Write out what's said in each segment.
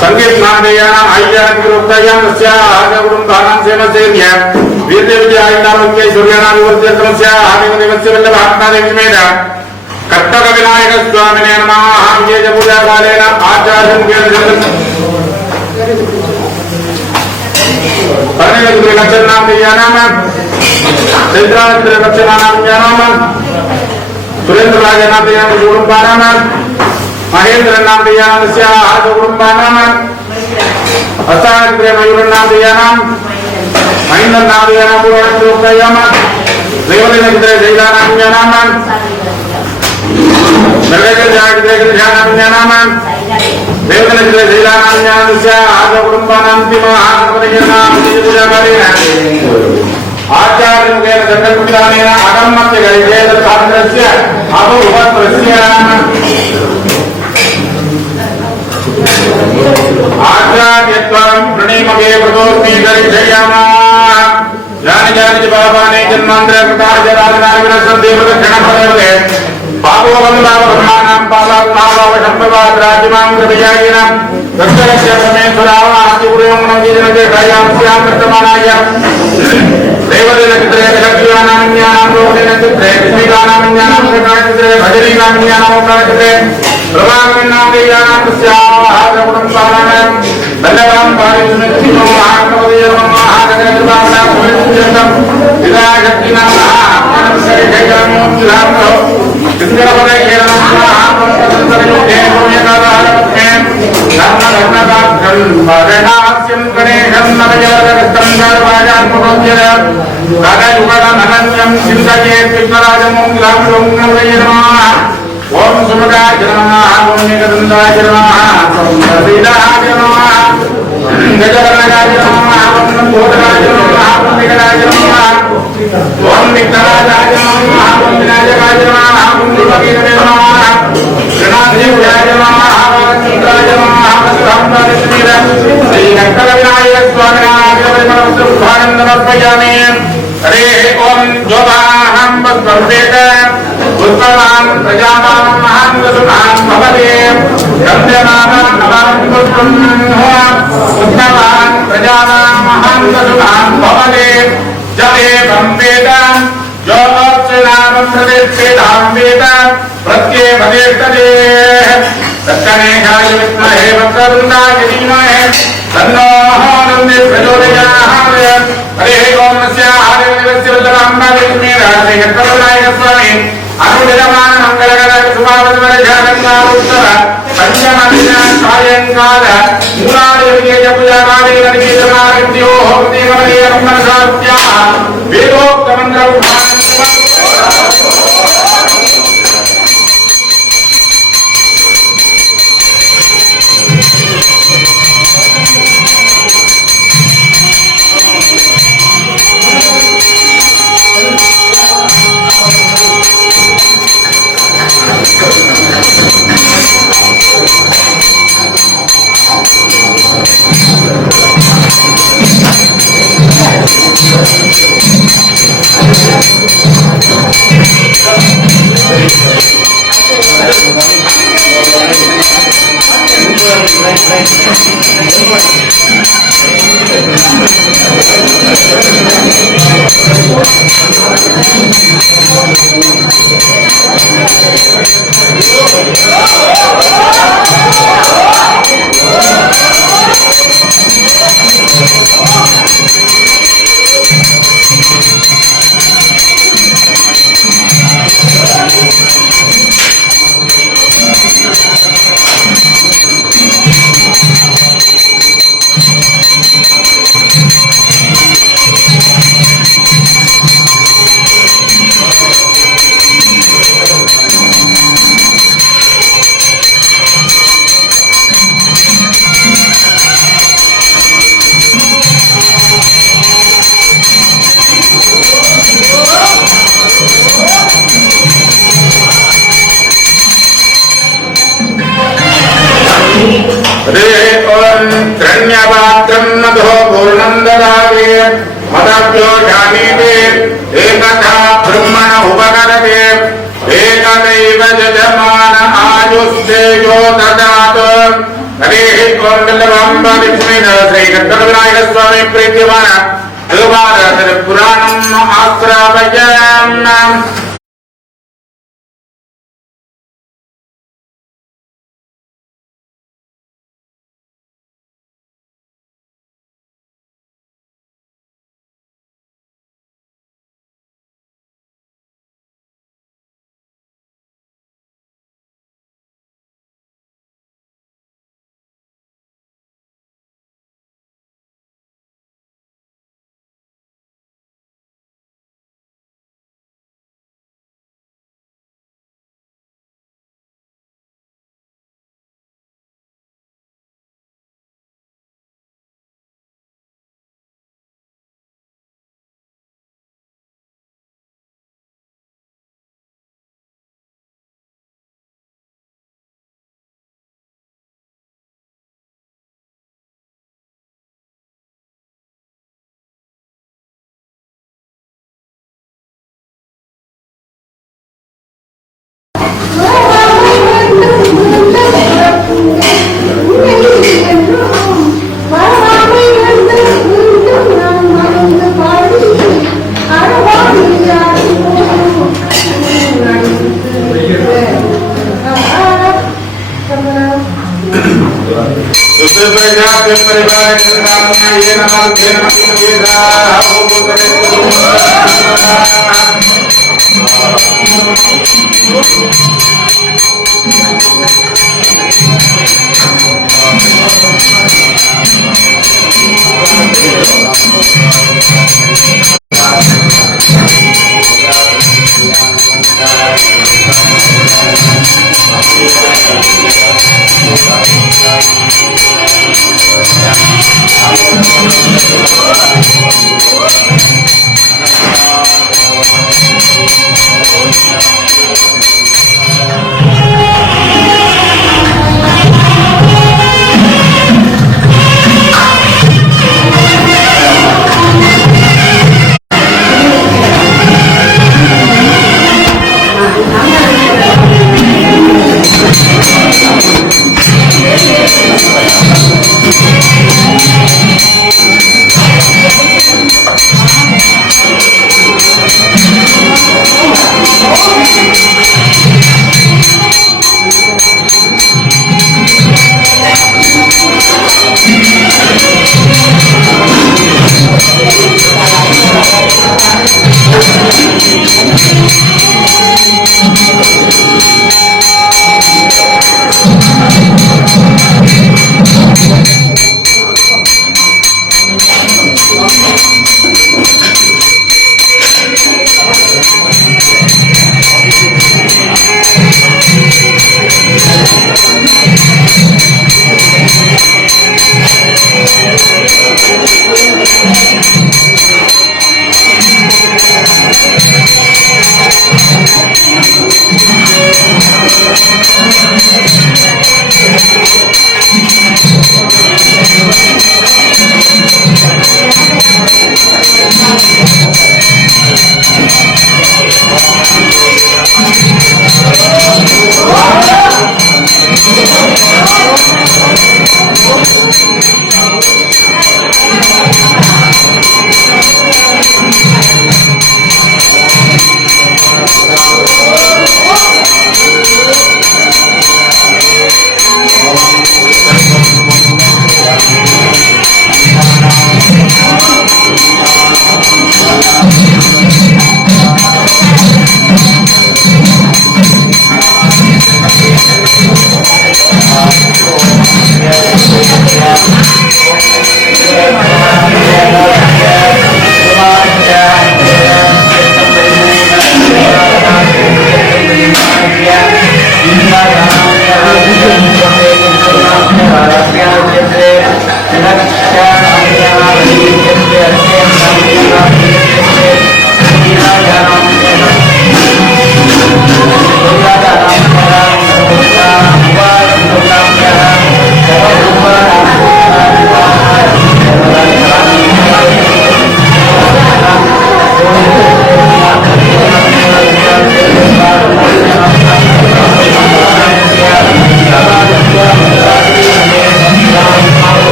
संगीत नामदेयानाम आय्यान गुरुक्तायाम तस्या आगुरुम्भानां सेवसेन्या वीरदेवजी आयनामक्ये सूर्यानां विवर्त्यक्रमस्या आदिमदेवस्य वल्लभात्मादेवीमेन कर्तक विनायक स्वामिने नमः आम्ये पूजा कालेन आचार्यं केन परमेश्वर लक्षणामदेयानाम चैत्रानंद लक्षणानाम सुरेंद्र राजनामदेयानाम गुरुम्भानां महेंद्र नाम दियानस्य आदि कुटुंबानां असाग्रे मयूर नाम दियानां महेंद्र नाम दियानां पुराण लोकयाम देवले नगरे जैला नाम दियानां नगरे जागरे ध्यानां दियानां देवले नगरे जैला नाम दियानस्य आदि कुटुंबानां तिमा आगमनेनां पूजा करेना आचार्य मुखेन दंडकुटानेन अगम्मस्य गैवेद साधनस्य अभवप्रस्य आचार्यत्वं प्रणीमके प्रदोस्मि दर्शयामः जानि जानि बाबाने जन्मांतर कृतार्थ राजनाय विनसं देवदक्षिणपदे पापोवन्दाव ब्रह्माणां पालात्माव शम्भवाद राज्यमां कृपयायिना दक्षिणस्य परमेश्वराव आदिपुरं नंदीजनके कायां स्यां वर्तमानाय देवदेवचित्रे लक्ष्यानां ज्ञानां लोकदेवचित्रे विष्णुगानां ज्ञानां प्रकाशचित्रे भजनीनां ज्ञानां प्रकाशचित्रे प्रभाकरणां देयानां तस्याहारगुणं पालनं बलवान् पारिष्णितो महाकवदेवं महानगरकृपाणां सुविचित्रं विदाशक्तिनां महात्मनं सरिजयामो विधानो चित्रपदे केरलं महात्मनं Paranasyam Ganesham Navajarakastam Garvajan Purojyam Kadayukadam Ananyam Sindhayet Vikmarajamum Lamlum Navayiramaha Om Sumakaya Namaha Om Nikadandaya Namaha Om Savidaya Namaha Gajaranagaya Namaha Om Nambodharaya Namaha Om Nikadaya Namaha Om Nikadaya Namaha Om Vinayakaya Namaha Om Nivagiraya Namaha Granadhyaya Namaha Varandraya Namaha Vasudhamdharishmira Sri Nankalavinaya Swami Namaste Hare Om Jovaham Vasvardeta Puष्pavan Prajavan Maham Vasudham Bhavate Gandhyamana Navam Pushpamha Puष्pavan Prajavan Maham Vasudham Bhavate Jale Vambeta Jyotsrinam Pradipedam Veda Pratye Bhadehtade Sattaneshaya Vitmahe Vakrarundaya Dhimahe Tanno Nandi Prachodayat Hare Om Nasya Hare Nivasya Vallabhamba Vishmira Hare Gattavanaya Swami Anudayamana Mangalagara Subhavadvara Jhanangala Uttara Panchamadina Sayankala Murari Vigeja Pujarari Nadigetamara Vidyo Hokti Gavaliya Manasatya Vedokta Mantra Uddhan Tranyavadram Madho Purnandadave Madabhyo Janite Ekatha Brahmana Upakarate Ekadaiva Jajamana Ajustejo Tadato Hare Om Dallavamba Vishmina Sri Gattavanaya Swami Prityavana Duvara Puranam Asravayam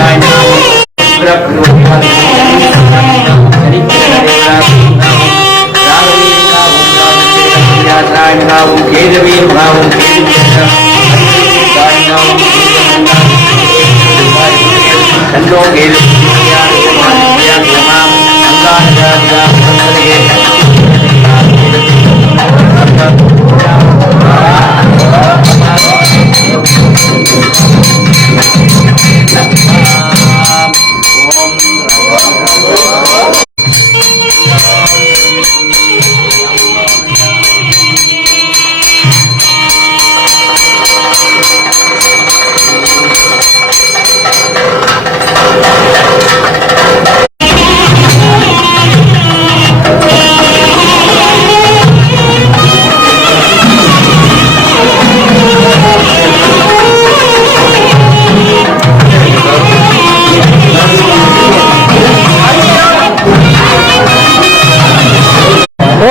Karena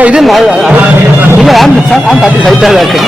இது தட்டி சைட்டாக இருக்கு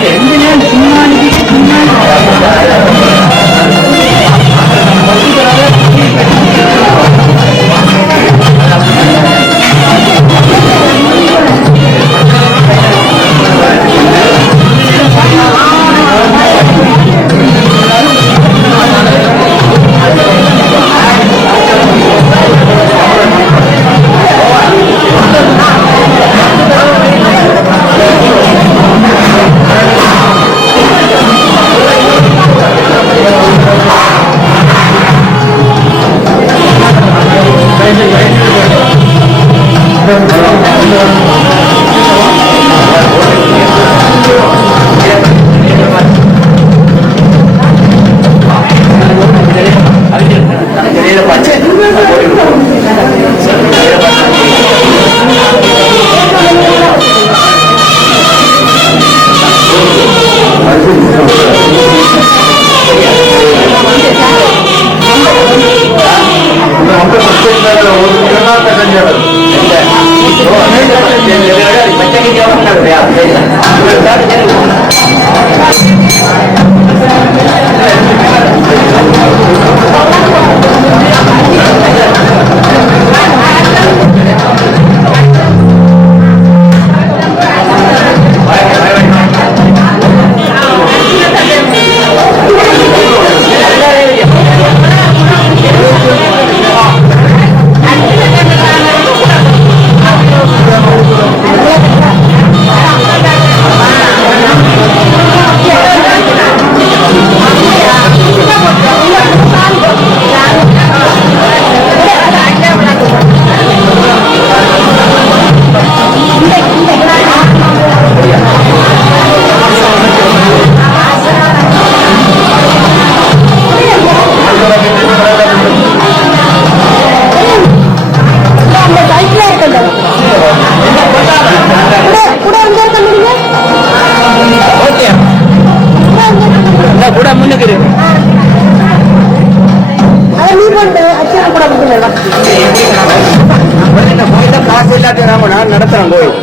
நடத்துறோம் கோயில்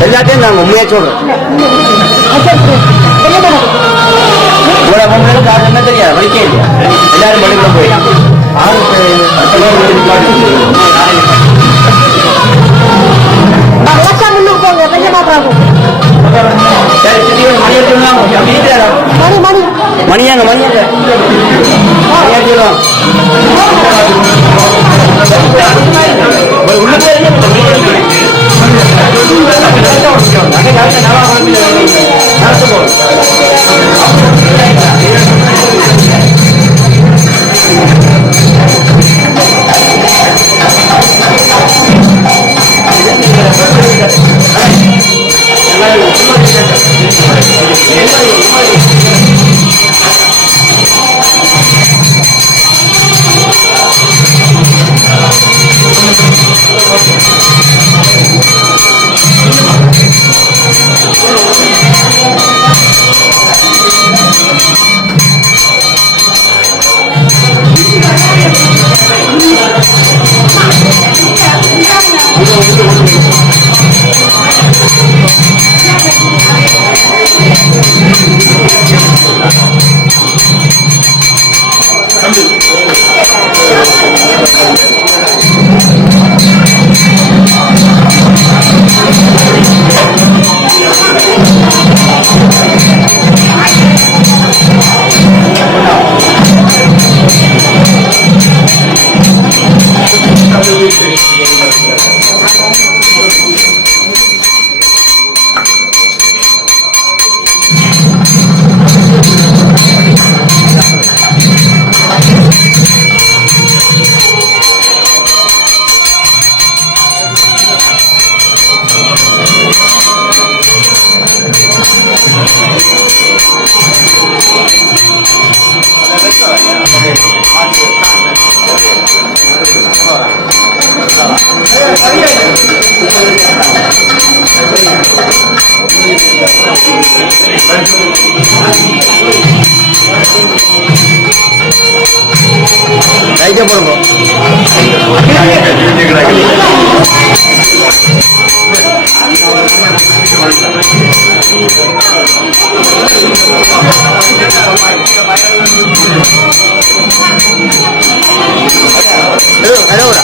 எல்லாத்தையும் நாங்க உண்மையா சொல்றோம். என்ன தெரியாது வலிக்கே இல்லையா எல்லாரும் பள்ளிக்கூட போய் மணியாங்க மணியாங்க ரைட்டே போடுங்க. ஹலோடா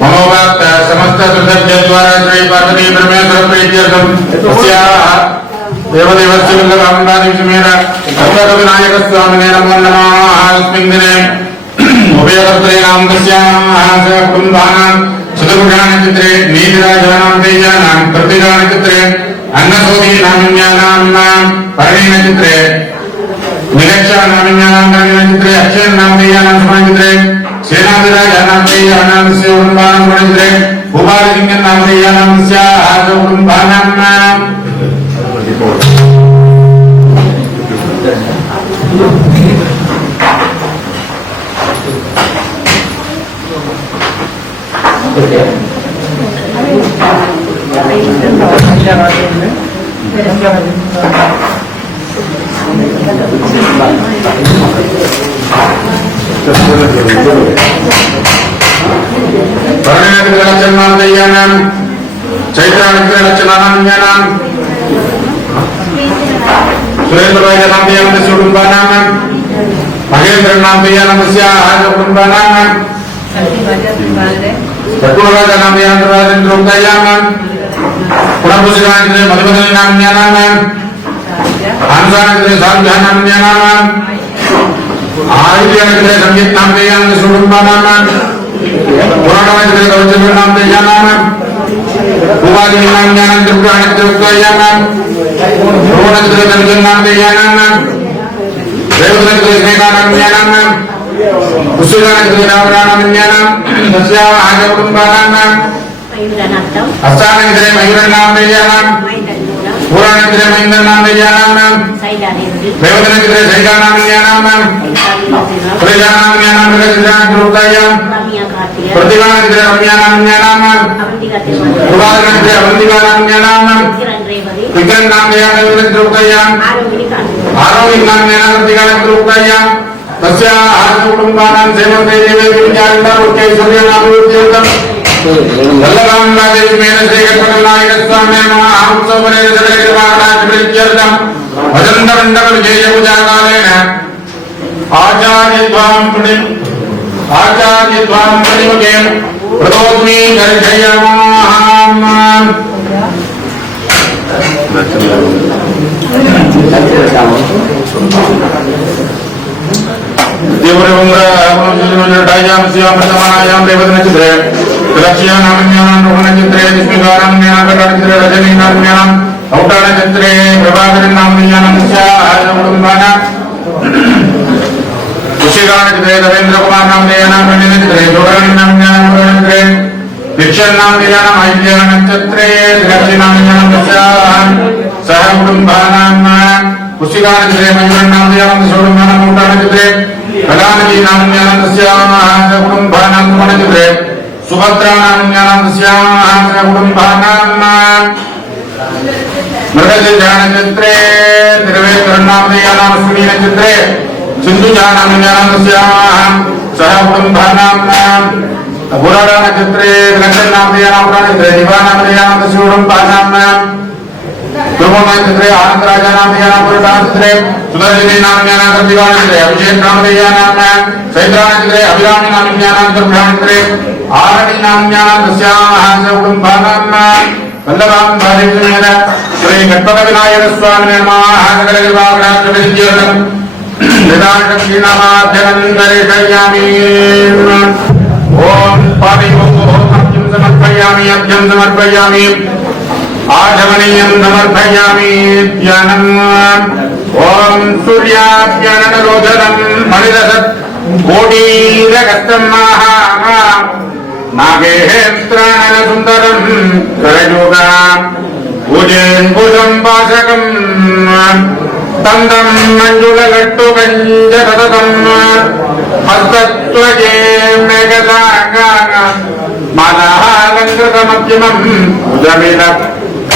मनोवाक् समस्त द्वारा श्री पार्वती परमेश्वर प्रीत्यर्थम देवदेवस्य विनायक स्वामिने नमो नमः। अस्मिन् दिने उभयकर्त्रे नाम कुटुम्बानां चतुर्भुजानां चित्रे नीतिराजानां तेजानां प्रतिजानां चित्रे अन्नसोदीनाम्यानां परिणीन चित्रे निरक्षानाम्यानां परिणीन चित्रे अक्षयनां तेजानां समान चित्रे सेनाधिराजानां तेजानां तस्य कुटुम्बानां समान चित्रे भूपाललिङ्गनां तेजानां तस्य कुटुम्बानां विनायक स्वामी समर्पयामि अर्घ्यं समर्पयामि आचमनीयं समर्पयामि ध्यानम् ओम सूर्याभ्यनरोधनं मणिरसत् कोटीरकस्तं महा नागेन्द्रानन सुन्दरं करयोगा भुजेन भुजं वासकं तन्दं मञ्जुलगट्टु कञ्जरततं हस्तत्वजे मेघसागा मालालङ्कृतमध्यमं भुजमिदं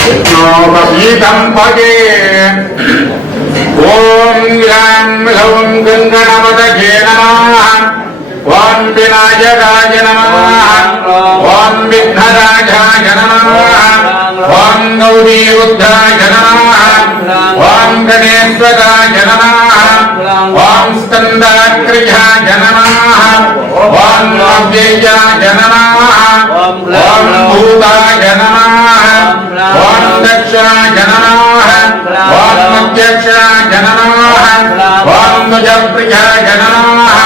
विष्णोपवीतं भजे ओम ग्रां ह्लौं गङ्गणपतये नमः ओम विनायकाय नमः ओम विघ्नराजाय नमः ओम गौरीबुद्धाय गणेश्वराय नमः ओम स्कंदाग्रयाय नमः ओम अव्ययाय नमः ओम भूताय नमः ओम दक्षाय नमः ओम अध्यक्षाय नमः ओम ध्वजप्रियाय नमः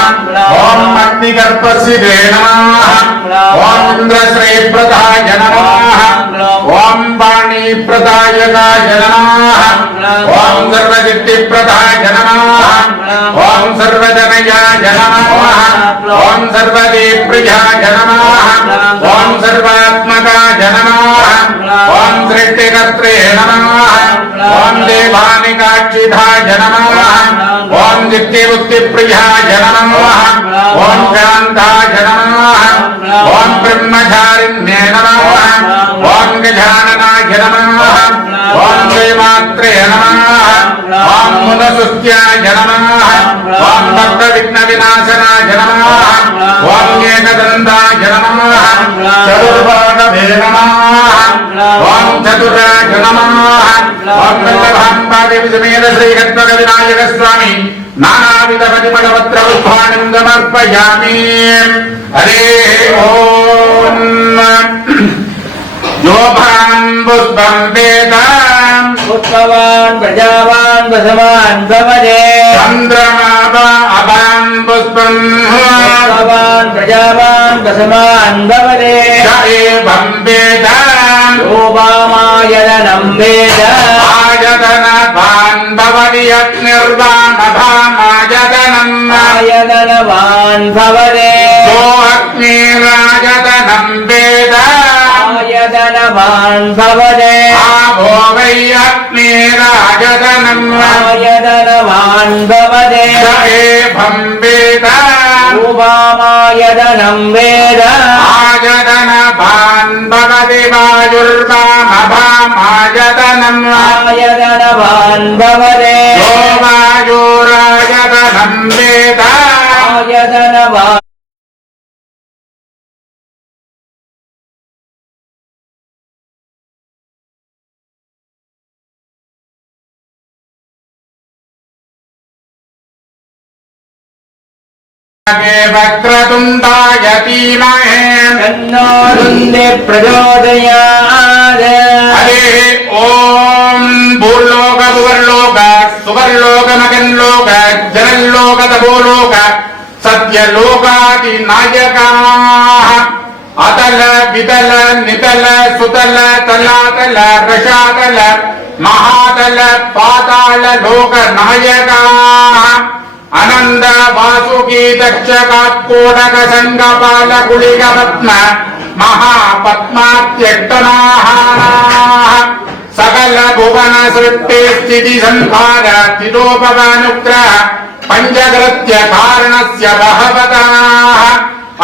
ओम अग्निगर्भसिदे नमः ओम इंद्रश्रीप्रदाय नमः ओम वाणीप्रदायकाय नमः ओम सर्वसिद्धिप्रदाय नमः ओम सर्वजनयाय नमः ओम सर्वदेवप्रियाय नमः ओम सर्वात्मकाय नमः ओम सृष्टिकर्त्रे नमः ओम देवानिकाक्षिधाय नमः ओम नित्यबुद्धिप्रियाय नमः ओम शान्ताय नमः ओम ब्रह्मचारिण्ये नमः ओम गजाननाय नमः ओम जयमात्रे नमः ओम मुनसुत्याय नमः ओम भक्तविघ्नविनाशनाय नमः ओम एकदन्ताय नमः चतुर्बाहवे नमः ओम चतुराय नमः ओम वल्लभाम्बादेवी समेत श्रीखड्गविनायक स्वामी नानाविध परिमलपत्र पुष्पाणिं समर्पयामि हरे ओम योभान् पुष्पं वेद पुष्पवान् प्रजावान् वसवान् भवते चन्द्रमा अभान् पुष्पं पुष्पवान् प्रजावान् वसवान् भवते स एवं वेद योवामायतनं वेद आयतनवान् भवति यज्ञर्वाणभामायतनम् आयतनवान् भवते सो अग्निरायतनं वेद आयतनवान् भवते आवो वै अग्निरायतनम् आयतनवान् भवते स एवं वेद योवामायतनं वेद आयतनवान् भवति वायुर्वामभामायतनम् आयतनवान् भवते यो वायुरायतनं वेद आयतनवान् वक्रतुण्डाय धीमहि तन्नो रुन्दे प्रचोदयात् हरे ओम भूर्लोक भुवर्लोक सुवर्लोक मगन्लोक जनल्लोक तपोलोक सत्यलोकादिनायकाः अतल वितल नितल सुतल तलातल रसातल महातल पाताल लोक नायकाः अनंद वासुकी दक्षकात्कोटक संगपाल कुलिक पद्म महापद्मात्यक्तनाः सकल भुवन सृष्टि स्थिति संहार स्थितोपवानुग्रह पंचकृत्य कारणस्य बहवताः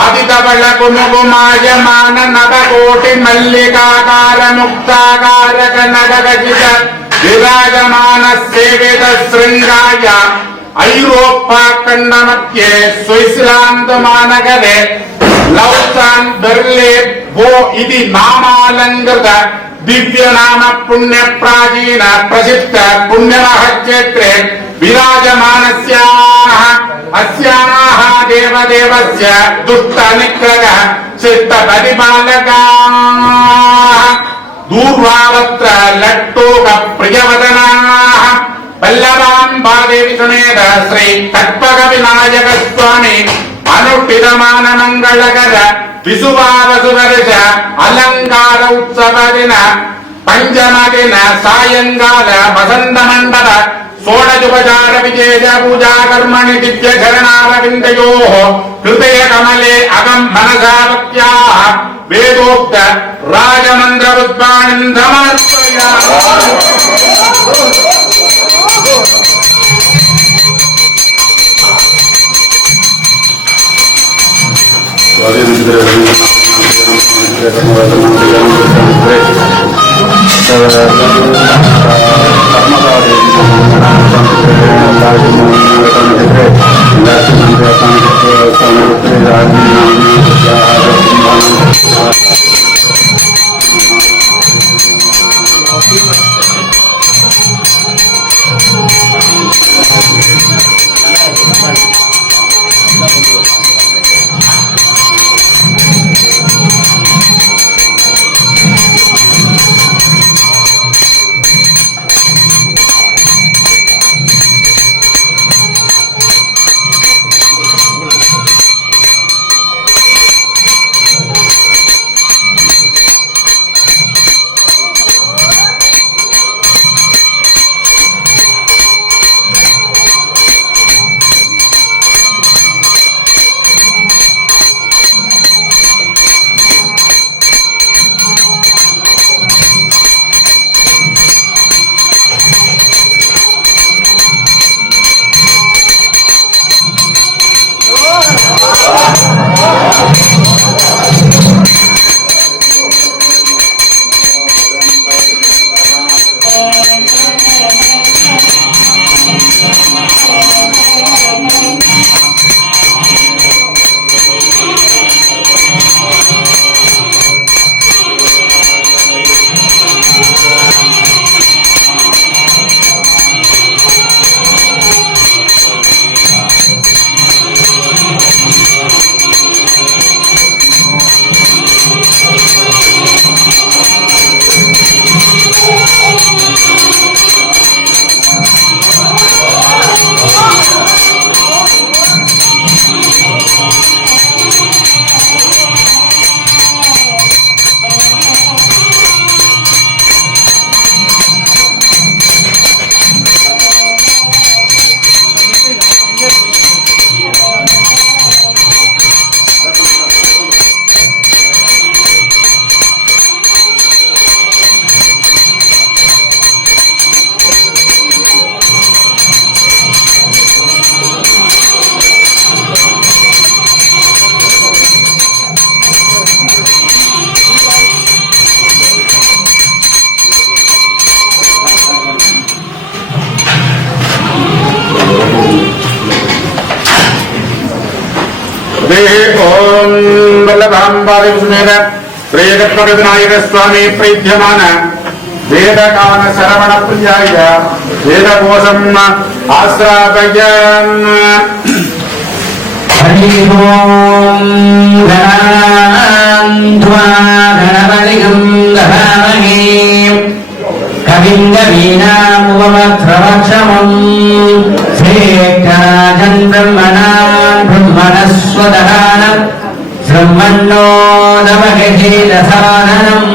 अदितबल कुमुकुमायमान नवकोटि मल्लिकाकार मुक्ताकार कनकगजित विराजमान सेवित श्रृंगाय ಐರೋಪಾ ಖಂಡ ಮಧ್ಯೆ ಸ್ವಿಟ್ಜರ್ಲ್ಯಾಂಡ್ ಮಾನಗರೆ ಲೌಸಾನ್ ಬೆರ್ಲೆ ಬೋ ಇದಿ ನಾಮಾಲಂಕೃತ ದಿವ್ಯ ನಾಮ ಪುಣ್ಯ ಪ್ರಾಚೀನ ಪ್ರಸಿದ್ಧ ಪುಣ್ಯಮಹ ಕ್ಷೇತ್ರೆ ವಿರಾಜಮಾನಸ್ಯಾಃ ಅಸ್ಯಾಃ ದೇವದೇವಸ್ಯ ದುಷ್ಟ ನಿಗ್ರಹ ಶಿಷ್ಟ ಪರಿಪಾಲಕಾಃ ದೂರ್ವಾವತ್ರ ಲಟ್ಟೋಕ ಪ್ರಿಯವದನಾಃ वल्लभाम्बादेवी समेत श्री खड्ग विनायक स्वामी अनुष्ठितमान मंगलकर विसुवावसुवर्ष अलंकार उत्सव दिन पंचम दिन सायंकाल वसंत मंडल षोडशोपचार विशेष पूजा कर्मणि दिव्य शरणारविन्दयोः हृदय कमले अगम मनसावत्याः वेदोक्त राजमंत्र पुष्पाणिं समर्पयामि ओम वल्लभाम्बादिमेन प्रेयकत्वविनायक स्वामी प्रीत्यमान वेदकान श्रवण प्रियाय वेदकोशम् आश्रावयन् हरि ओम गणान्ध्वागणपतिगं दधामहे कविं कवीनामुपमक्रमक्षमम् श्रेष्ठराजन् ब्रह्मणान् ब्रह्मणस्वदहानम् ब्रह्मण्णो नमहेदसादनम्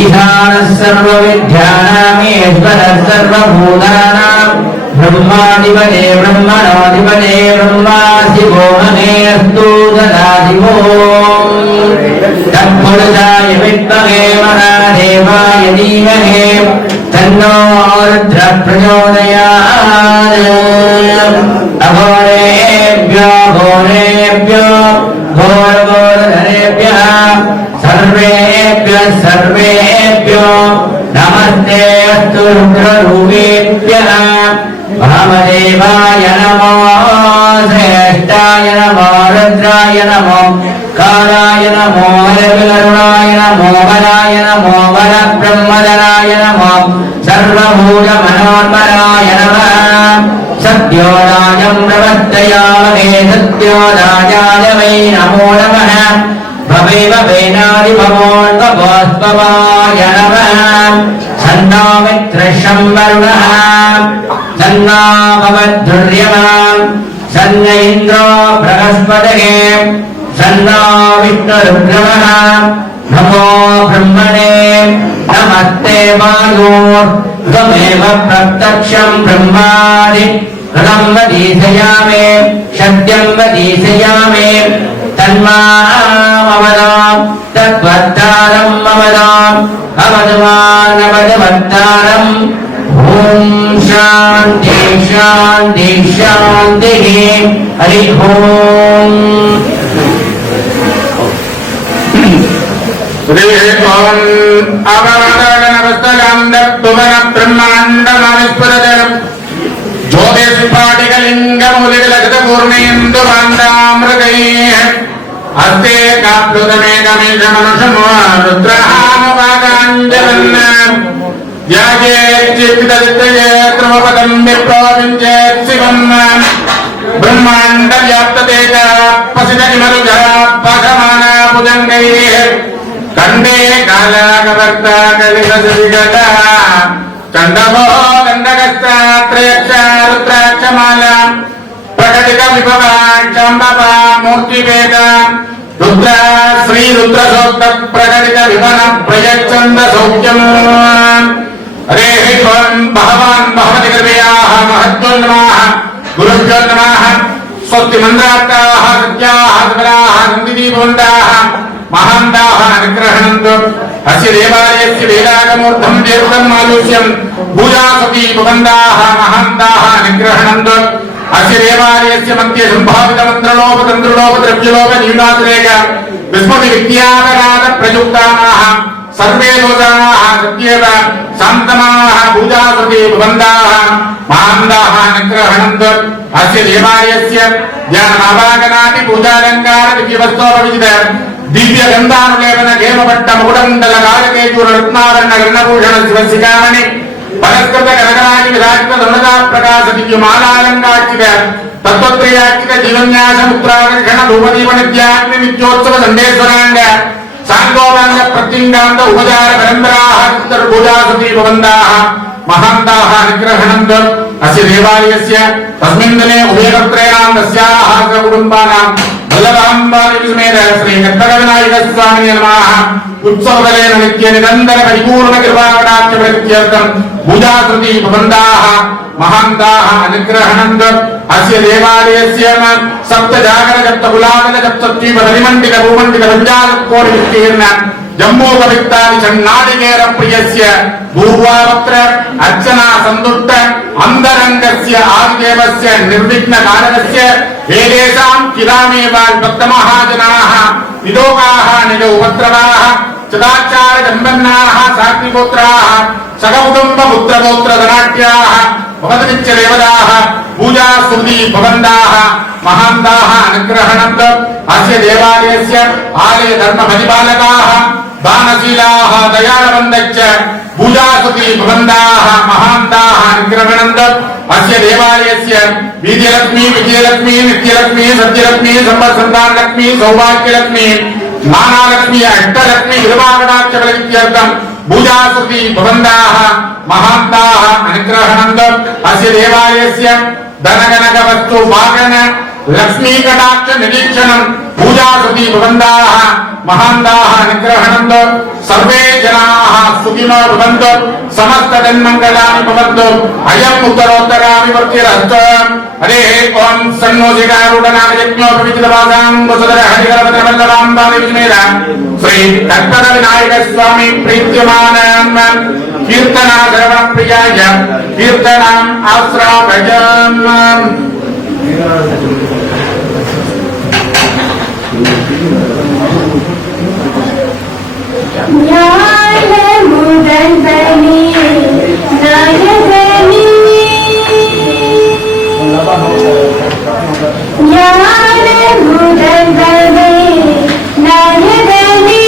ईशानः सर्वविद्यानामेश्वरः सर्वभूतानाम् ब्रह्माधिपते ब्रह्मणोऽधिपते ब्रह्मा शिवो महेऽस्तु सदाशिवो तत्पुरुषाय विद्महे महादेवाय धीमहि तन्नो रुद्रः प्रचोदयात् अघोरेभ्यो घोरेभ्यो घोरघोरधरेभ्यः सर्वेभ्यो नमस्ते अस्तु रुद्ररूपेभ्यः वामदेवाय नमो श्रेष्ठाय नमो रुद्राय नमो कालाय नमो रविकरुणाय नमो वराय नमो वरब्रह्मधराय नमो सर्वभूतमनोन्मनाय नमः सत्योराजं प्रवर्तयामहे सत्योराजाय वै नमो नमः भवे भवेनादिभवोन्भवोस्भवाय नमः सन्नो मित्रशं वरुणः सन्नो भवद्धुर्यमाम् सन्न इन्द्रो बृहस्पतये सन्नो विष्णुरुद्रमः नमो ब्रह्मणे नमस्ते वायो त्वमेव प्रत्यक्षं ब्रह्मादि ऋणं वदीशयामि सत्यं वदीशयामि तन्मामवदाम् तद्वत्तारम् अवदाम् अवदमानवदवत्तारम् ॐ शान्ति शान्ति शान्तिः हरि ओम् हस्ते काप्लुतमेकमेकमनुषमो रुद्रहामपादाञ्जलन् याजेच्चित्तदित्तये त्रमपदं विप्रोविञ्चेत् शिवम् ब्रह्माण्डव्याप्ततेज पसितनिमरुजः पशमाना भुजङ्गैः कण्डे कालाकवर्ता कलिकसविगता कण्डभो कण्डकस्ता त्रयक्षा रुद्राक्षमाला प्रकटित विभवा चम्बपा मूर्तिवेद रुद्र श्री रुद्र सोक्त प्रकटित विभन प्रयच्छन्द सौख्यम् हरे भगवान् भगवति कृपयाः महद्भ्यो नमः गुरुभ्यो नमः स्वस्ति मन्त्रार्थाः सत्याः सबलाः नन्दिदीपोण्डाः महान्ताः अनुग्रहणन्तु अस्य देवालयस्य वेदागमूर्धं देवतं आलुष्यम् भूयासती भवन्ताः महान्ताः अनुग्रहणन्तु अस्य देवालयस्य मध्ये सम्भावित मन्त्रलोप तन्त्रलोप द्रव्यलोप न्यूनातिरेक विस्मृति विद्यापराध प्रयुक्तानाः सर्वे दोषाः सत्येव शान्तमाः पूजासुते भवन्ताः महान्ताः निग्रहणन्तु अस्य देवालयस्य ध्यानमावागनादि पूजालङ्कार दिव्यवस्तोपविजित दिव्यगन्धानुलेपन हेमपट्ट मुकुटमण्डल कालकेतुर रत्नावर्ण कर्णभूषण शिवशिखामणि परस्कृत कनकराजि विराजित धनुजा प्रकाश दिव्यमालालङ्कार्चित तत्त्वत्रयार्चित जीवन्यास मुद्राकर्षण धूपदीप नित्याग्नि नित्योत्सव दण्डेश्वराङ्ग सांगोपांग प्रत्यंगांग उपचार परंपराः पूजासुते भवन्ताः महान्ताः निग्रहणन्तु अस्य देवालयस्य तस्मिन् दिने उभयकर्त्रेणां तस्याः कुटुम्बानां वल्लभाम्बादेवीसमेत श्री कत्तकविनायकस्वामिने नमः उत्सवकालेन नित्य निरन्तर परिपूर्ण कृपाकटाक्षप्रत्यर्थं पूजासुते भवन्ताः महान्ताः निग्रहणन्तु अस्य देवालयस्य सप्त जागर सप्त कुलादल सप्त द्वीप नदिमण्डित भूमण्डित पञ्चाशत्कोटि विस्तीर्ण जम्बूपवित्तादि षण्णादिकेर प्रियस्य भूर्वावक्त्र अर्चना सन्तुष्ट अन्तरङ्गस्य आदिदेवस्य निर्विघ्न कारणस्य वेदेषां किलामेव भक्तमहाजनाः विलोकाः निज उपद्रवाः सदाचार सम्पन्नाः सात्विकोत्राः सककुटुम्ब पुत्रपौत्र धनाढ्याः भवतनित्य देवताः पूजा स्तुति भवन्ताः महान्ताः अनुग्रहणन्तु अस्य देवालयस्य आलय धर्म परिपालकाः दानशीलाः दयालवन्तश्च पूजा स्तुति भवन्ताः महान्ताः अनुग्रहणन्तु अस्य देवालयस्य वीर्यलक्ष्मी विजयलक्ष्मी नित्यलक्ष्मी सत्यलक्ष्मी सम्पत्सन्तानलक्ष्मी सौभाग्यलक्ष्मी मानालक्ष्मी अष्टलक्ष्मी विरुवाकटाक्षफलमित्यर्थं पूजास्तुति भवन्ताः महान्ताः अनुग्रहणन्तु अस्य देवालयस्य धनगणक वस्तु वाहन लक्ष्मी कटाक्ष निरीक्षणं पूजास्तुति भवन्ताः महान्ताः अनुग्रहणन्तु सर्वे जनाः सुखिनो भवन्तु समस्त जन्मङ्गलानि भवन्तु अयम् उत्तरोत्तराभिवृद्धिरस्तु हरेः ॐ सन्नोषिकारूढनागयज्ञोपविचितवासां वसुधर हरिहरवल्लभाम्बादेवीसमेत श्री कत्तकविनायकस्वामी प्रीत्यमानं कीर्तना सर्वप्रियाय कीर्तनाम् आश्रावयम् ஞானமுதல்வனே நாயகனே ஞானமுதல்வனே நாயகனே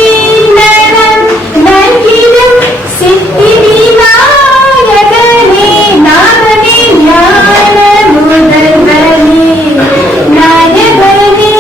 நலம் நல்கிடும் சித்தி விநாயகனே நாதனே ஞானமுதல்வனே நாயகனே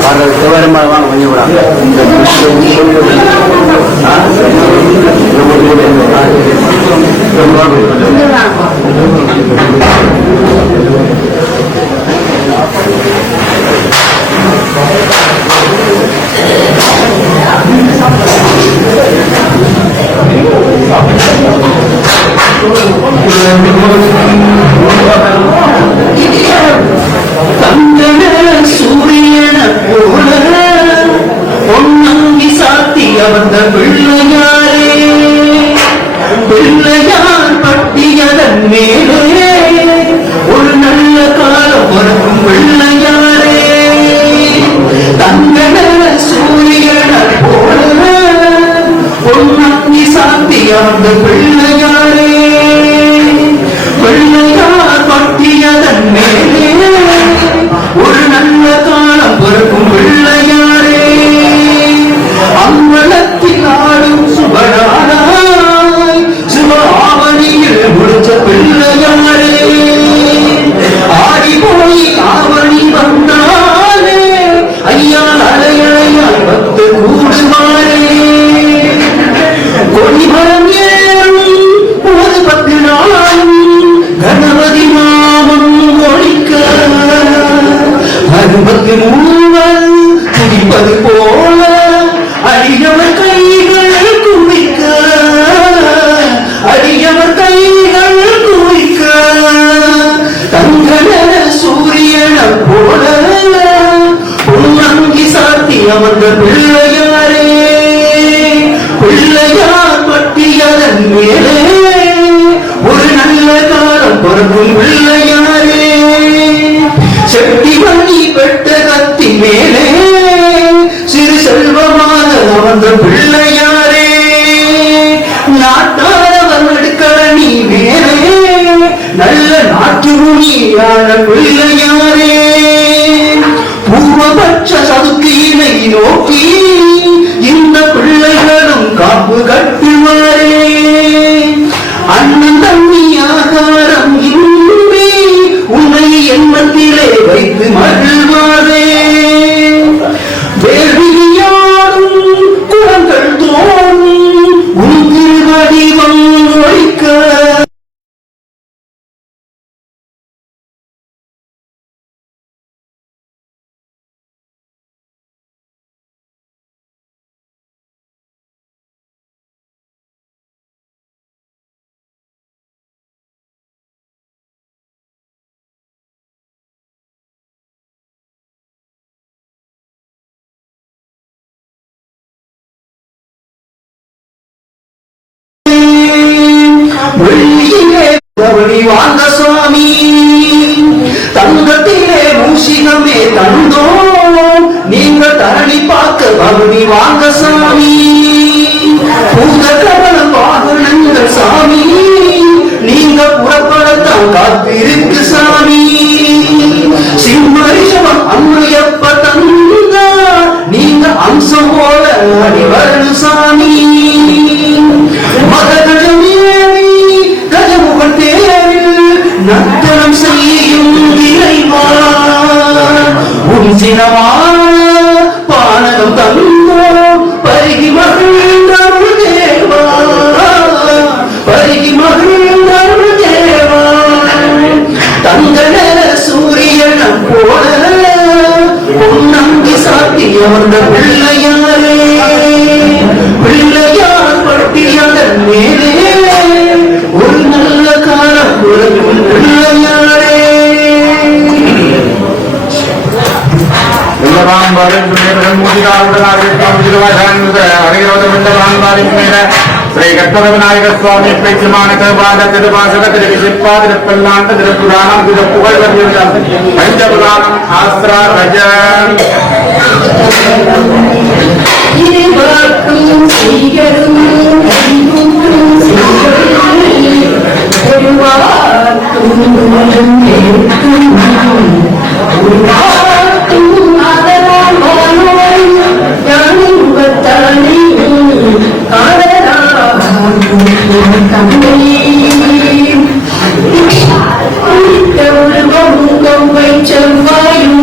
பாடுறது வருமானம் வாங்க கொஞ்சம் கூட சூரியன போல பொன்னங்கி சாத்தி வந்த பிள்ளையாரே பிள்ளையார் பட்டியதன் மேலே ஒரு நல்ல காலம் பிறக்கும் பிள்ளையாரே தங்கன சூரியன போல பொன்னங்கி சாத்தி வந்த பிள்ளையாரே பிள்ளையார் பட்டியதன் மேலே ஒரு நல்ல காலம் பிறக்கும் பிள்ளையாரே அம்பலத்தில் ஆடும் சுபரானாய் சுபாவணியில் முடிச்ச பிள்ளையாரே ஆடி போய் ஆவணி வந்தாலே ஐயா அலையலையாய் பத்து கூடுவாரே கொடிமரம் ஏறும் ஒரு 10 நாளும் கணபதி நாமம் ஒழிக்க 63 துடிப்பது போல அடியவர் கைகள் குவிக்க அடியவர் கைகள் குவிக்க தங்கன சூரியன போல பொன்னங்கி சாத்தி அமர்ந்த பிள்ளையாரே பிள்ளையார் பட்டியதன் மேலே ஒரு நல்ல காலம் பிறக்கும் பிள்ளையாரே செட்டி மணி பெட்ட கத்தி மேலே சிறு செல்வமாக அமர்ந்த பிள்ளையாரே நாட்டாரவர் நடுக்கணி மேலே நல்ல நாட்டு முனியான பிள்ளையாரே பூர்வபட்ச சதுக்கினை நோக்கி இந்த பிள்ளைகளும் காப்பு கட்டுவாரே அண்ணன் தண்ணி ஆகாரம் இன்றி உன்னை எண்ணத்திலே வைத்து மகிழ்வாரே வேள்வியாடும் குளங்கள் தோறும் உன் திருவடிவம் ஒழிக்க வெள்ளியிலே கவனி வாங்க சுவாமி தங்கத்திலே மூஷிகமே தந்தோம் நீங்கள் தரணி பார்க்க கவனி வாங்க சாமி பூத கவன வாகனங்கள் சாமி நீங்க புறப்படத்தான் காத்திருக்கு சாமி சிம்மரிஷம் அம்மையப்ப தந்த நீங்க அம்சம் போல அடி வரணும் சாமி மதகஜமேவி கஜமுகன் தேரில் நர்த்தனம் செய்யும் இறைவா உன் சினமான பானகம் தந்தோ பருகி மகிழ்ந்தருள் தேவா பருகி மகிழ்ந்தருள் தேவா தங்கன சூரியன போல பொன்னங்கி சாத்தி அமர்ந்த பிள்ளையாரே பிள்ளையார் பட்டியதன் மேலே ஒரு நல்ல காலம் பிறக்கும் பிள்ளையாரே ஸ்ரீ கற்பக விநாயக சுவாமி பேச்சுமான திருப்பாதிரப்பல்லாண்டு திருப்புராணம் திரு புகழ் பஞ்சபுராணம் ஆஸ்திரா ரஜ செவ்வாயும்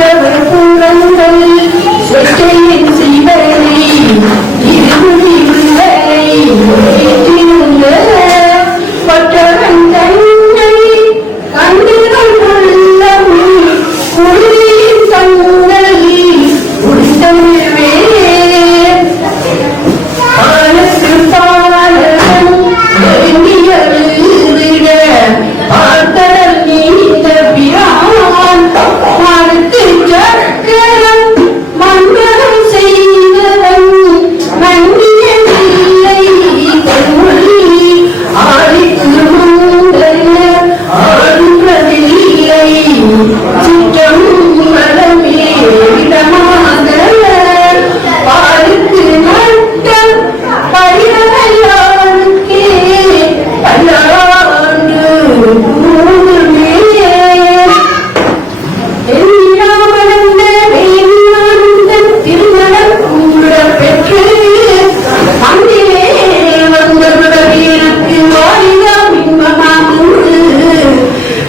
பெற்றவர் புறங்கள் செற்றையின் செய்வனை இருமுடி உள்ளலை ஏற்றியுள்ள பற்றவன் தன்னை கண்டுகள் உள்ளம் குளிரின் தங்களில் உள்தமிழ்வே பாலத்து பாலகன் வேண்டியவிட பார்த்தல் நீந்த பிரான் மறுத்து சக்கரம் மங்களம் செய்தவன் மன்னிய இல்லை பொன்மொழி ஆடிக்கு முந்தன ஆடுவதில்லை சிற்றம் மலமே இடமாக பாருக்கு நட்டம் பயிரையாளுக்கே பல்லாண்டு கூடுமே எண்ணிராமணந்த வேணானந்தன் திருமணம் கூட பெற்று அங்கிலே வந்தவர்கள் எனக்கு வாரிதாம் இன்பமாமுண்டு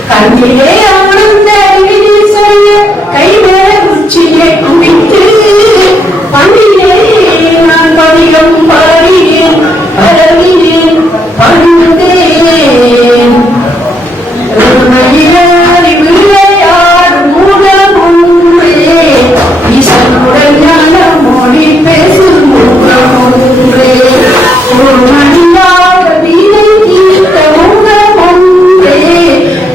கண்ணிலே ஆனந்த விதி சொல்ல கைவர உச்சியை குவித்து பண்டிலே நான் பதிகம் பாடினேன் பரவினேன் பணிந்தேன் மயிலாடி விளையாடும் மூலம் ஒன்றே ஈசனுடன் ஞான மொழி பேசும் மூலம் ஒன்றே ஒரு மணியாக வீணை தீர்த்த முகம் ஒன்றே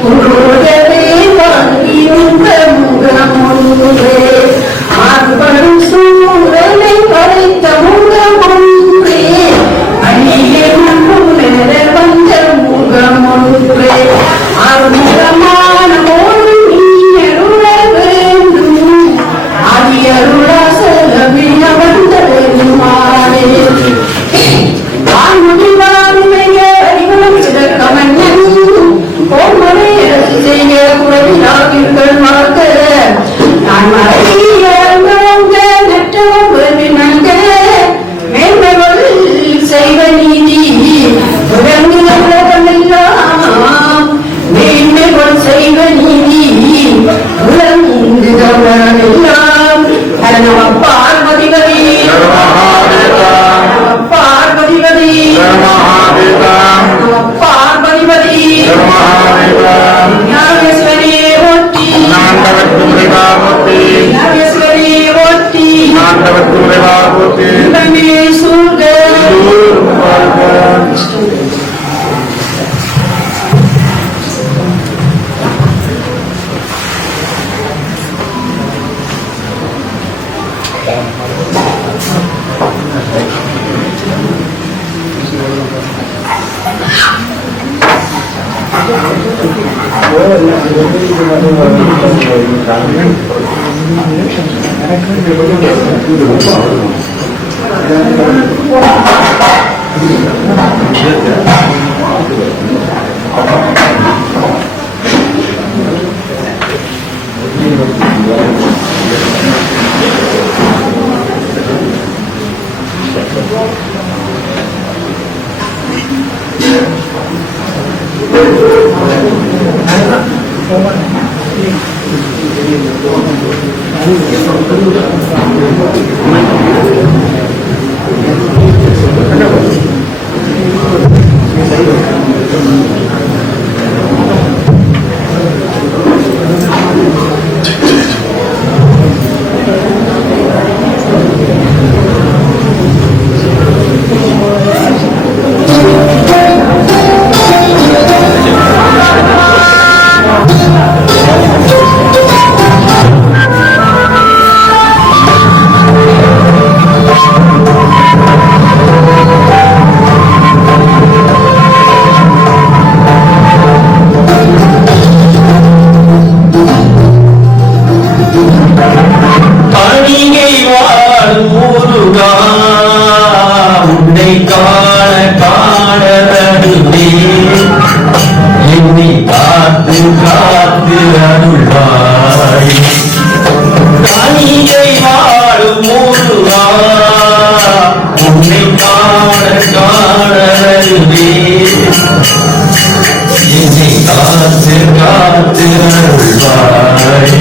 குருடவே வாங்கியிருந்த முகம் ஒன்றே ஆறுபடும் சூழலை படைத்த முகம் ஒன்றே அணியே முன்னேற வந்த முகம் ஒன்றே அருமுகமான ஒரு நீ அருள வேண்டும் அடி அருளாசலமிழ வந்த பெருமாளே வான்முடி வான்மைய அறிவனம் சிறக்க மன்னன் கோமலை அரசு செய்ய குறைவிலாவிர்கள் வாழ்க்க நான் மறைய நற்றவம் பெருமினங்க மேன்மைகள் செய்வ நீதி உலகெல்லாம் மேன்மைகள் செய்வ நீதி உலகெல்லாம் நம பார்வதிபதி நம பார்வதிபதி நம பார்வதிபதி ஞானேஸ்வரியே ஓட்டி ஞானேஸ்வரியே ஓட்டி இன்பமே சூழ்க காத்து அருள்வாய் காணிகை வாழும் முருகா உன்னை காண காணவே என்னை காத்து காத்து அருள்வாய்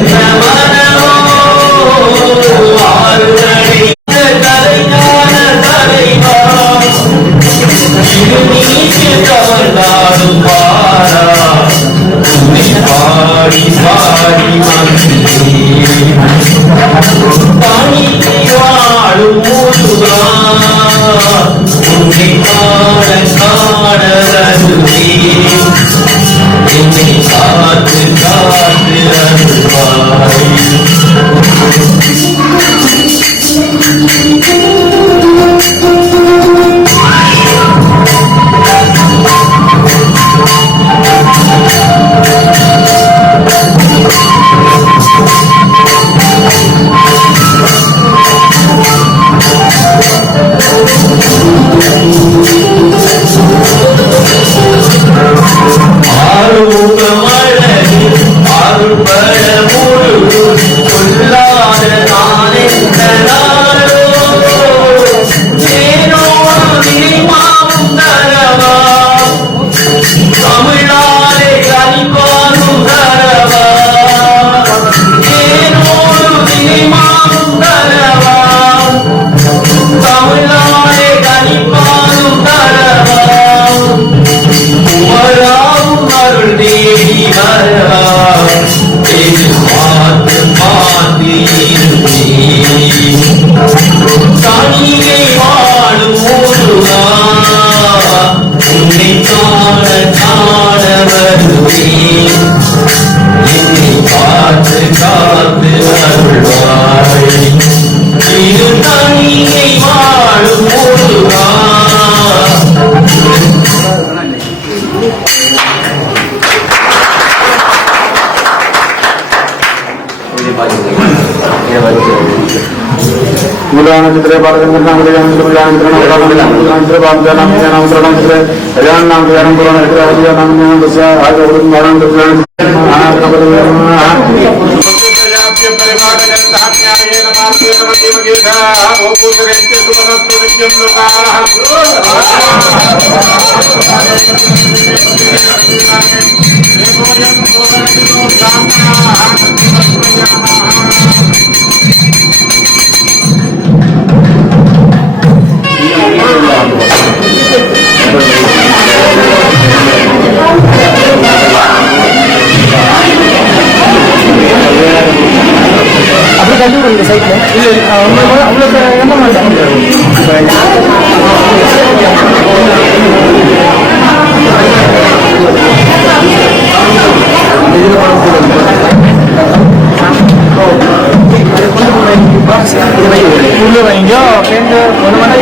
எந்த மனமோ ஆறுதலை தலைஞான தலைவா நீக்கு கவர்ந்தாடும் பாரா உன்னை பாடி பாடி மகிழ்ந்தேன் பணிக்கு வாழும் முருகா உன்னை காண காண வருவேன் என்னை காத்து காத்து அருள்வாய் चित्रे இந்த சைட்ல அவ்வளோ என்ன மாட்டாங்க உள்ள வைங்க ஒரு மணி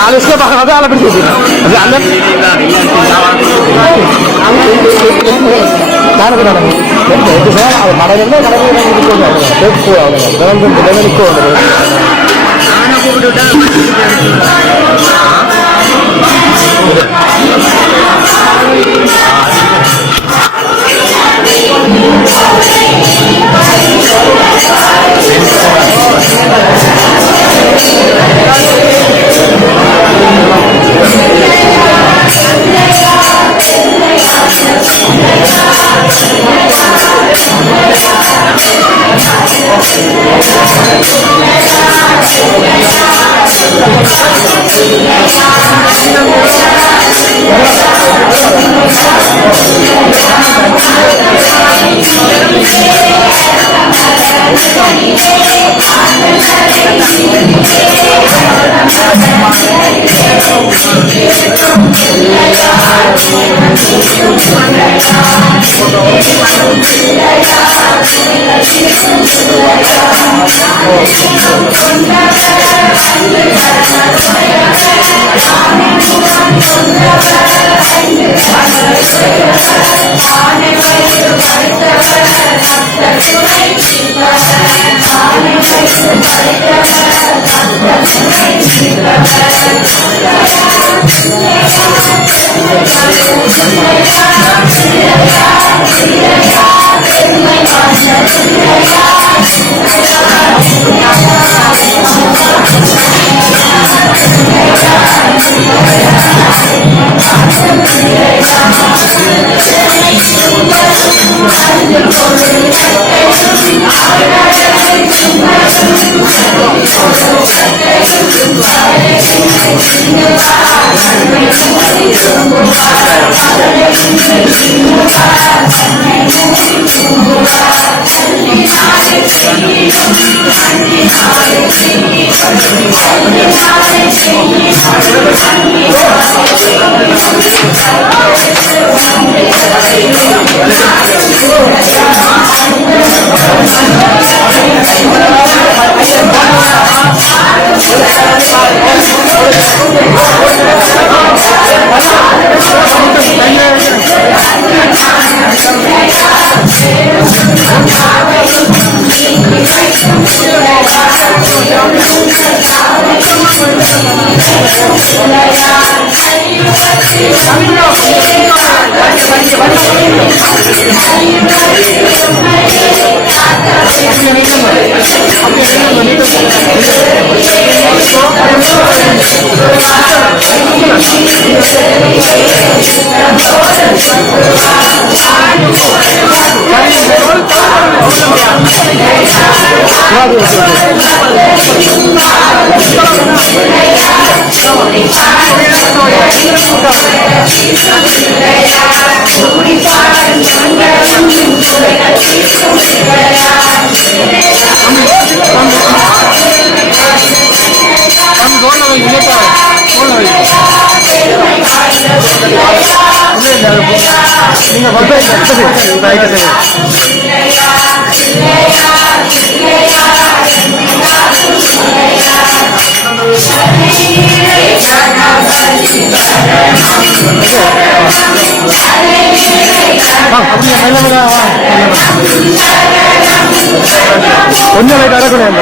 आलस्य भागात आला पाहिजे Thank you. கொஞ்சம் லைட் அடக்கணும்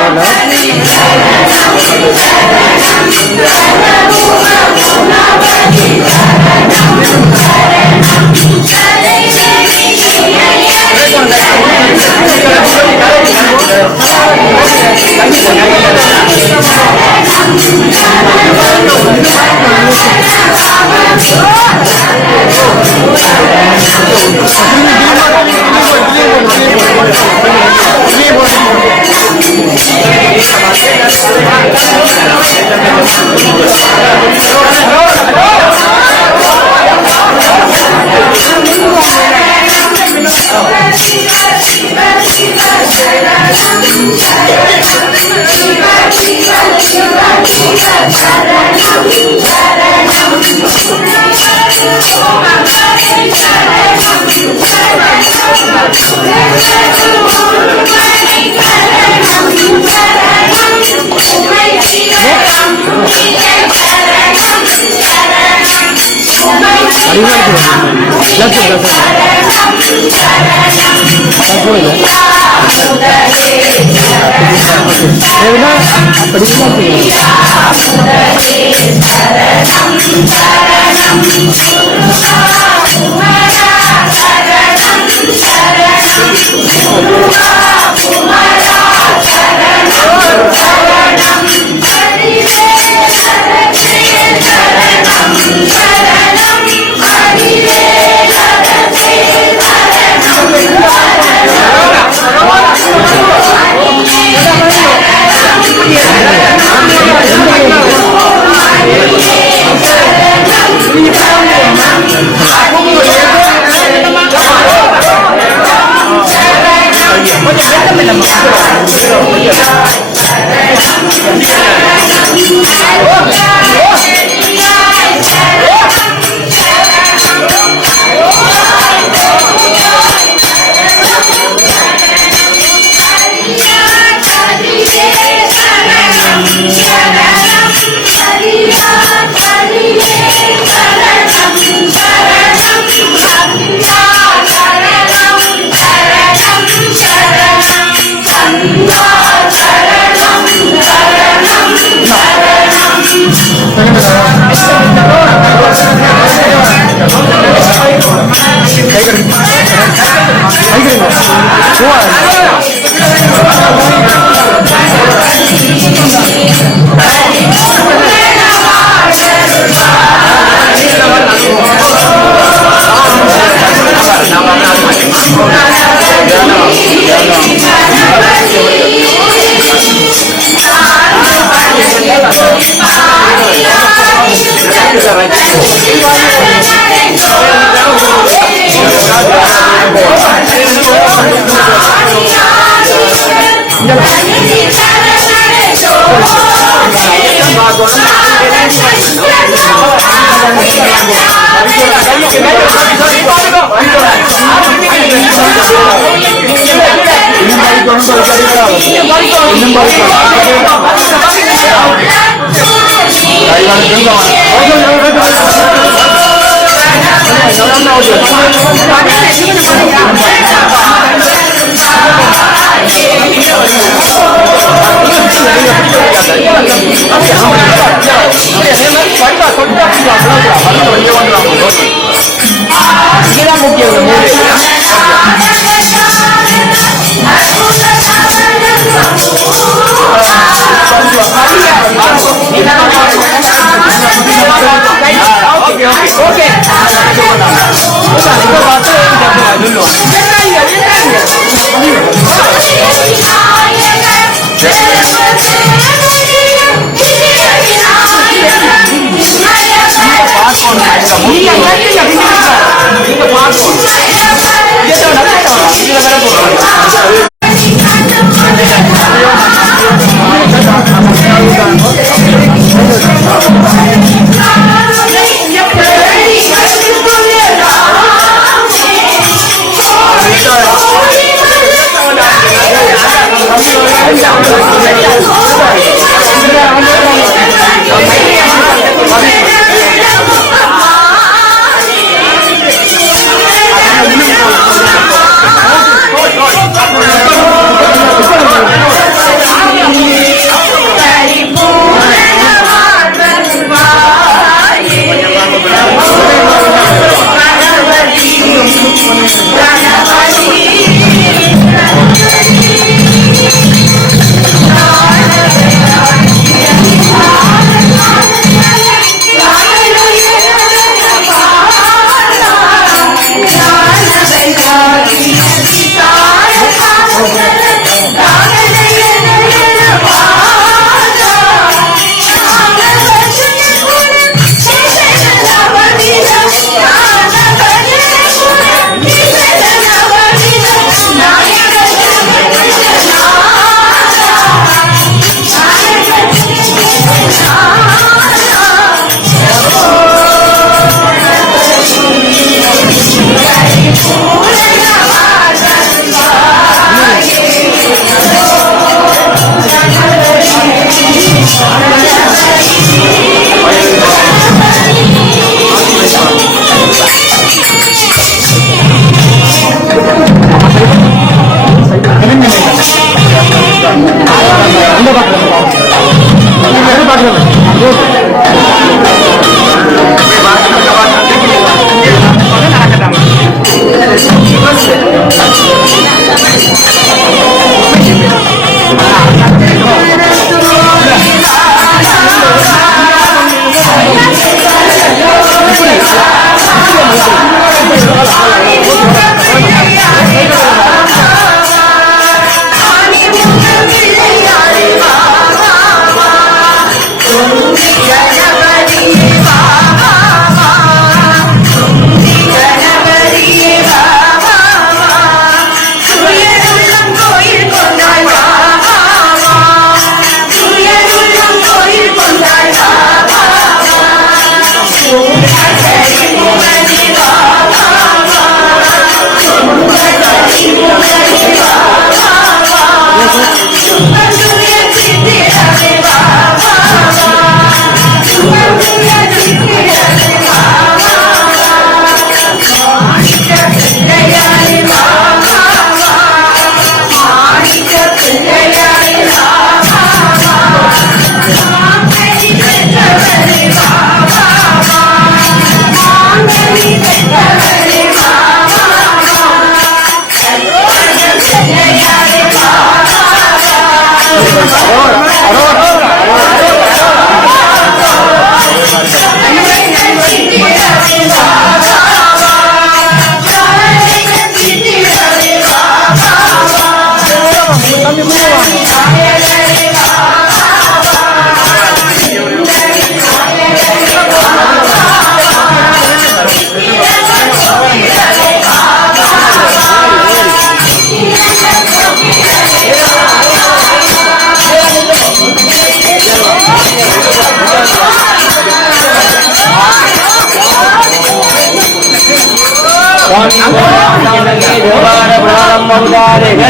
தேவார பிரகாரம் வந்தாருக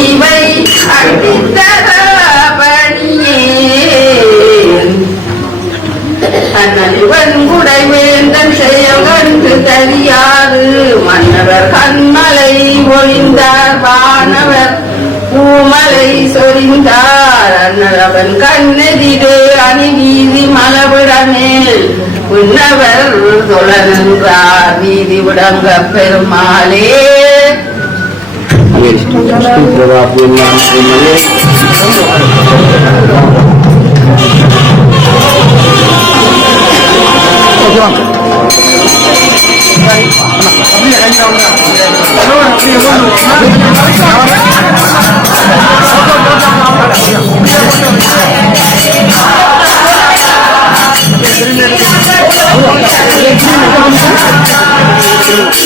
இவை அண்ணன் குடை வேந்தன் செயல் கண்டு தெரியாது மன்னவர் கண்மலை ஒளிந்தார் வானவர் பூமலை சொரிந்தார் அண்ணவன் கண்ணெதிரே அணிவீதி மலவிடமேல் உன்னவர் தொழன்றார் வீதி விடங்க பெருமாளே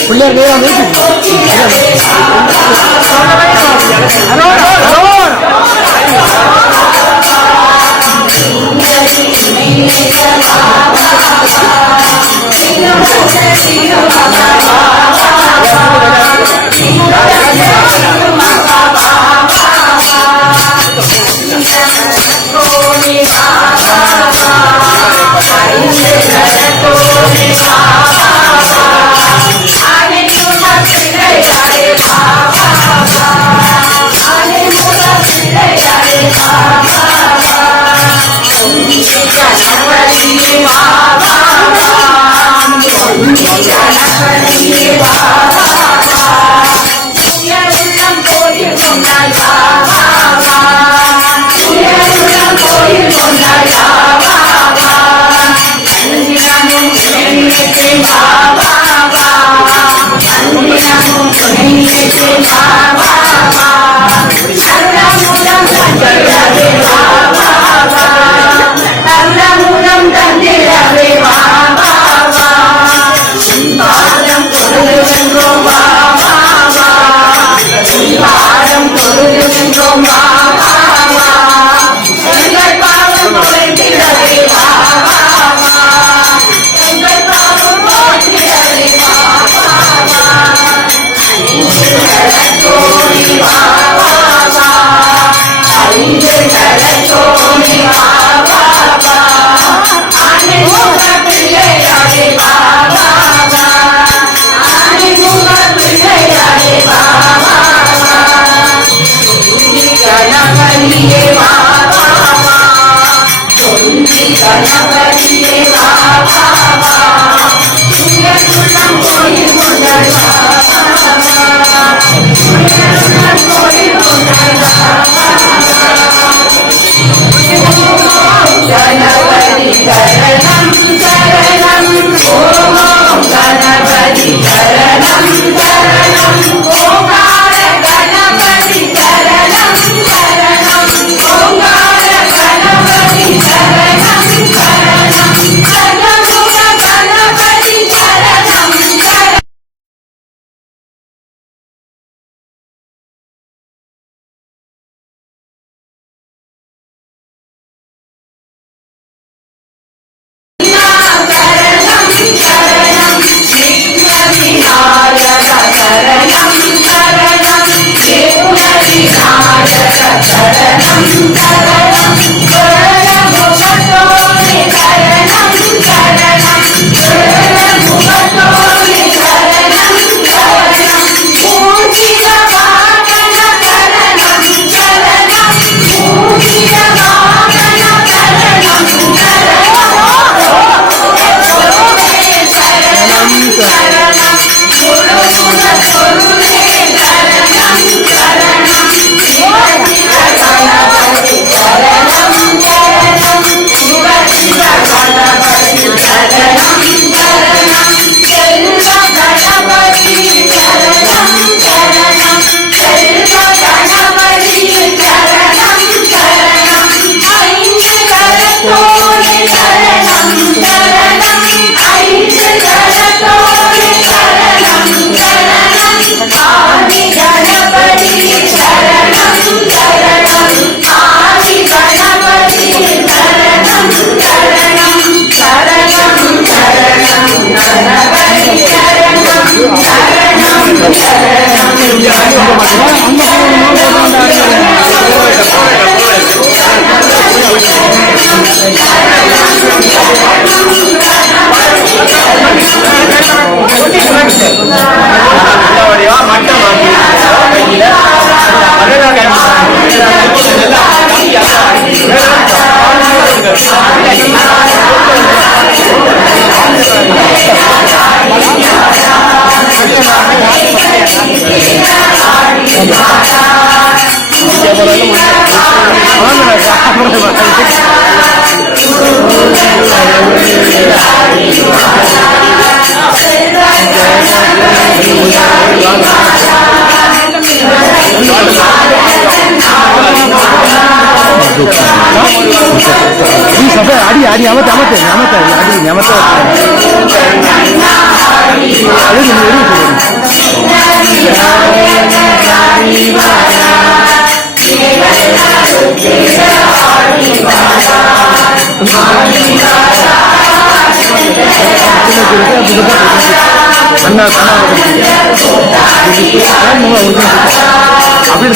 பிள்ளையார் Thank you. அண்ணா தானா அப்படி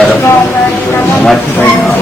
நமஸ்காரம் நமஸ்காரம்